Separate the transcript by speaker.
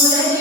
Speaker 1: sangue